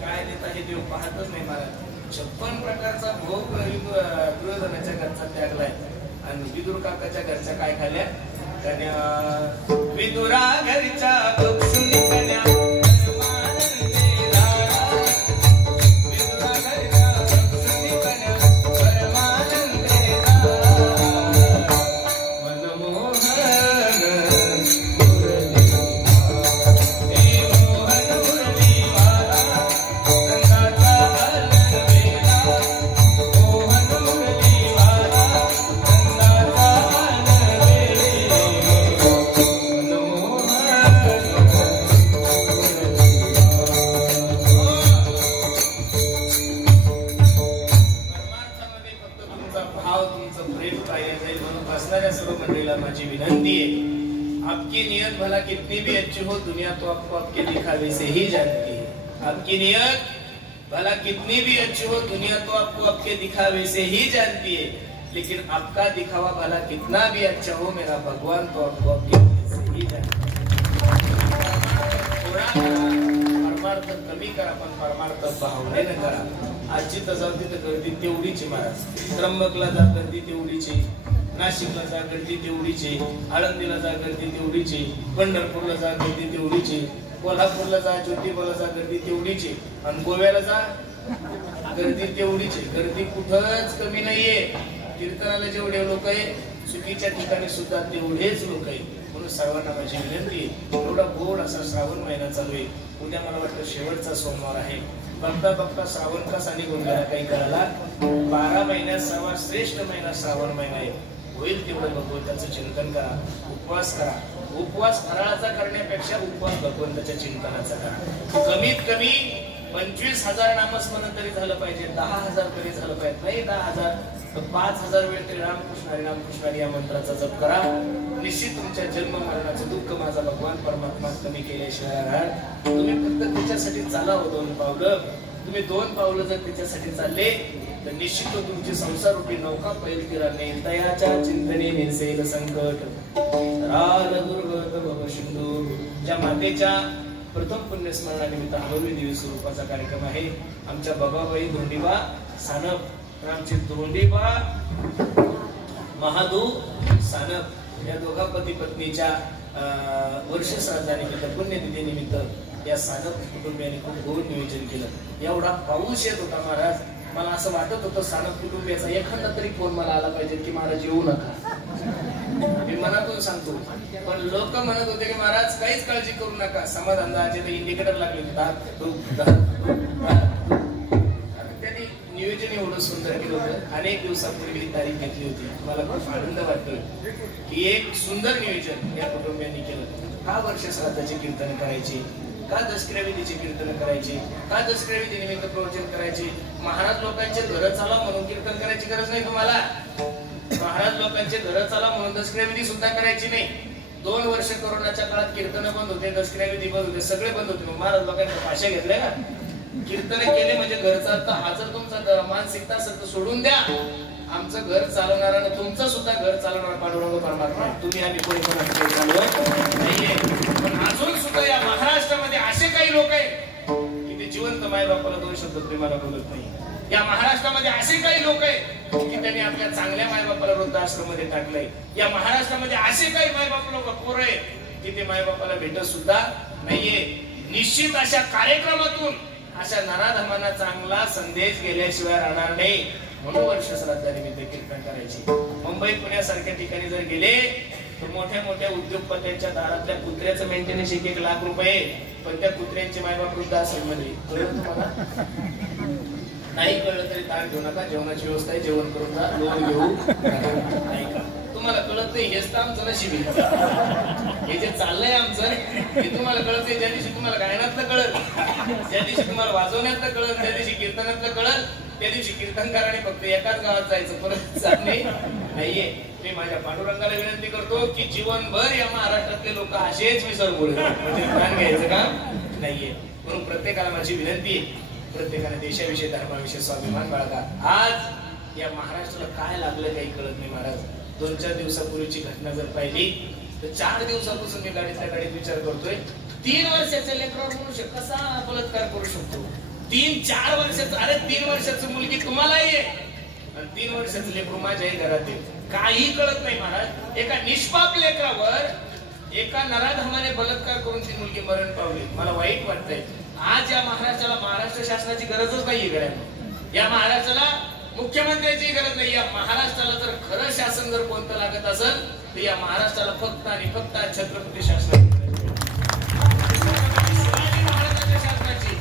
काय देता हे देव पाहतच नाही महाराज. 56 प्रकारचा भोग दुर्योधनाच्या घरचा त्यागलाय आणि विदुर काकाच्या घरच्या काय खाल्ल्या कन्या. विदुरा घरच्या बक्षुनी कन्या भला कितनी भी अच्छी हो दुनिया तो आपको आपके दिखावे से ही जानती है. आपकी नियत भला कितनी भी अच्छी हो दुनिया तो आपको आपके दिखावे से ही जानती है. लेकिन आपका दिखावा भला कितना भी अच्छा हो मेरा भगवान तो आपको आपके से ही जानता है. परमार्थ कमी करा पण परमार्थ भावनेने करा. आजची तजावती तर गर्दी तेवढीची महाराज. त्र्यंबकला जा गर्दी तेवढीची, नाशिकला जा गर्दी तेवढीची, आळंदीला जा गर्दी तेवढीची, पंढरपूरला जा गर्दी तेवढीची, कोल्हापूरला जा ज्योतिबाला जा गर्दी तेवढीची आणि गोव्याला जा गर्दी तेवढीची. गर्दी कुठंच कमी नाहीये. कीर्तनाला जेवढे लोक आहे चुकीच्या ठिकाणी सुद्धा तेवढेच लोक आहे. म्हणून सर्वांना माझी विनंती आहे, एवढा गोड असा श्रावण महिना चालू आहे. उद्या मला वाटतं शेवटचा सोमवार आहे. बघता बघता श्रावण कसा निघून गेला काही कळाला. 12 महिन्यात सर्वात श्रेष्ठ महिना श्रावण महिना आहे. होईल तेवढं भगवंताचं चिंतन करा, उपवास करा. उपवास फराळाचा करण्यापेक्षा उपवास भगवंताच्या चिंतनाचा करा. कमीत कमी 25,000 नामस्मरण तरी झालं पाहिजे, 10,000 तरी झालं पाहिजे. नाही 10,000 तर 5,000 वेळ तरी रामकृष्ण हरी रामकृष्ण हरी या मंत्राचा जप करा. निश्चित तुमच्या जन्म मरणाचं दुःख माझा भगवान परमात्मा कमी केल्याशिवाय राहणार. तुम्ही फक्त त्याच्यासाठी चाला 2 पावलं. तुम्ही 2 पावलं जर त्याच्यासाठी चालले तर निश्चित तुमची संसार रूपी नौका पैल किराने दयाच्या चिंतने निरसेल संकट. राल दुर्गत भव सिंधू. ज्या मातेच्या प्रथम पुण्यस्मरणानिमित्त हळवी देवी स्वरूपाचा कार्यक्रम आहे. आमच्या बाबाबाई धोंडीबा सानप, आमची धोंडीबा महादू सानप या दोघा पती पत्नीच्या वर्ष श्राद्धानिमित्त पुण्यतिथी निमित्त या सानप कुटुंबियांनी खूप गोड नियोजन केलं. एवढा पाऊस येत होता महाराज, मला असं वाटत होतं सानप कुटुंबियाचा एखादा तरी फोन मला आला पाहिजे की महाराज येऊ नका. मी मनातून सांगतो. पण लोक म्हणत होते की महाराज काहीच काळजी करू नका, समाधान दाचे इंडिकेटर लागले होते. त्यांनी नियोजन एवढं सुंदर केलं होतं. अनेक दिवसापूर्वी ही तारीख घेतली होती. मला खूप आनंद वाटतोय की एक सुंदर नियोजन या कुटुंबियांनी केलं. का वर्ष श्राद्धाचे कीर्तन करायचे, का दसऱ्या विधीचे कीर्तन करायचे, का दसऱ्या विधी निमित्त प्रवचन करायचे. महाराज लोकांचे घर चाला म्हणून कीर्तन करायची गरज नाही तुम्हाला. महाराज लोकांचे घर चाला म्हणून दसऱ्या विधी सुद्धा करायची नाही. 2 वर्ष कोरोनाच्या काळात कीर्तन बंद होते, दसऱ्या विधी बंद होते, सगळे बंद होते. मग महाराज लोकांच्या भाषा घेतल्या ना, कीर्तन केले म्हणजे घर चालतं. हा जर तुमचा मानसिकता असेल तर सोडून द्या. आमचं घर चालवणारा आणि तुमचं सुद्धा घर चालवणारा पांडुरंग परमात्मा. तुम्ही आम्ही कोणी पण नाहीये. पण अजून सुद्धा या महाराष्ट्रामध्ये असे काही लोक आहेत की ते जिवंत मायबापाला 2 शब्द प्रेमाला बोलत नाही. या महाराष्ट्रामध्ये असे काही लोक आहेत की त्यांनी आपल्या चांगल्या मायबापाला वृद्धाश्रम मध्ये टाकलंय. या महाराष्ट्रामध्ये असे काही मायबाप लोक पोर आहेत की ते मायबापाला भेटत सुद्धा नाहीये. निश्चित अशा कार्यक्रमातून अशा नराधमांना चांगला संदेश गेल्याशिवाय राहणार नाही. म्हणून वर्ष श्राद्धानिमित्त कीर्तन करायचे. मुंबई पुण्यासारख्या ठिकाणी जर गेले तर मोठ्या मोठ्या उद्योगपत्यांच्या दारातल्या कुत्र्याचं मेंटेनन्स 1 लाख रुपये. पण त्या कुत्र्यांचे मायबाप वृद्धाश्रम मध्ये. कळलं तुम्हाला? नाही कळलं तरी ताण घेऊ नका. जेवणाची व्यवस्था आहे, जेवण करून जा. लोन घेऊ नाही का? तुम्हाला कळत नाही हेच तर आमचं नशीब आहे. हे जे चाललंय आमचं हे तुम्हाला कळत नाही. ज्या दिवशी तुम्हाला गायनातलं कळत, ज्या दिवशी तुम्हाला वाजवण्यातलं कळत, ज्या दिवशी कीर्तनातलं कळत, त्या दिवशी कीर्तनकाराने फक्त एकाच गावात जायचं, परत जाणे नाहीये. मी माझ्या पांडुरंगाला विनंती करतो की जीवनभर या महाराष्ट्रातले लोक असेच विसरगोळे म्हणजे घ्यायचं काम नाहीये. म्हणून प्रत्येकाला माझी विनंती आहे, प्रत्येकाने देशाविषयी धर्माविषयी स्वाभिमान बाळगा. आज या महाराष्ट्राला काय लागलं काही कळत नाही महाराज. 2-4 दिवसापूर्वीची घटना जर पाहिली तर 4 दिवसापासून मी गाडीतल्या गाडीत विचार करतोय 3 वर्षाच्या लेकरावर मनुष्य कसा बलात्कार करू शकतो. 3-4 वर्षाचं, अरे 3 वर्षाची मुलगी तुम्हालाही आहे आणि 3 वर्षाचं लेकरू माझ्याही घरात आहे. काही कळत नाही महाराज. एका निष्पाप लेकरावर एका नराधमाने बलात्कार करून ती मुलगी मरण पावली. मला वाईट वाटतंय. आज या महाराष्ट्राला महाराष्ट्र शासनाची गरजच नाहीये. गड्या या महाराष्ट्राला मुख्यमंत्र्याची गरज नाही. या महाराष्ट्राला जर खरं शासन जर कोणतं लागत असेल तर या महाराष्ट्राला फक्त आणि फक्त छत्रपती शासनाची शिवाजी महाराजांच्या शासनाची.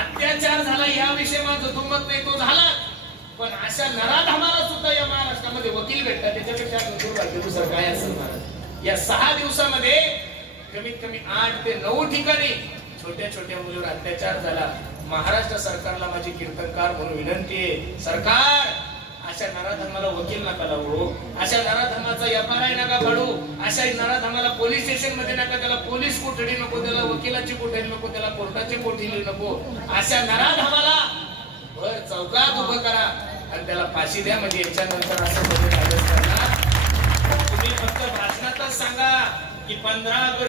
अत्याचार झाला याविषयी माझं दुमत नाही, तो झाला. पण अशा नराधमाला सुद्धा या महाराष्ट्रामध्ये वकील भेटतात. त्याच्यापेक्षा दुसरं काय असेल महाराज. या 6 दिवसामध्ये कमीत कमी 8 ते 9 ठिकाणी छोट्या छोट्या मुलीवर अत्याचार झाला. महाराष्ट्र सरकारला माझी कीर्तनकार म्हणून विनंती आहे, सरकार अशा नराधमाला वकील नका लावू, अशा नराधमाचा एफआयआर नका काढू, अशा नराधमाला पोलीस स्टेशन मध्ये नका, त्याला पोलीस कोठडी नको, त्याला वकिलाची कोठडी नको, त्याला कोर्टाची कोठडी नको. अशा नराधमाला भर चौकात उभं करा आणि त्याला फाशी द्या. म्हणजे याच्यानंतर असं तुम्ही फक्त भाषणातच सांगा की 15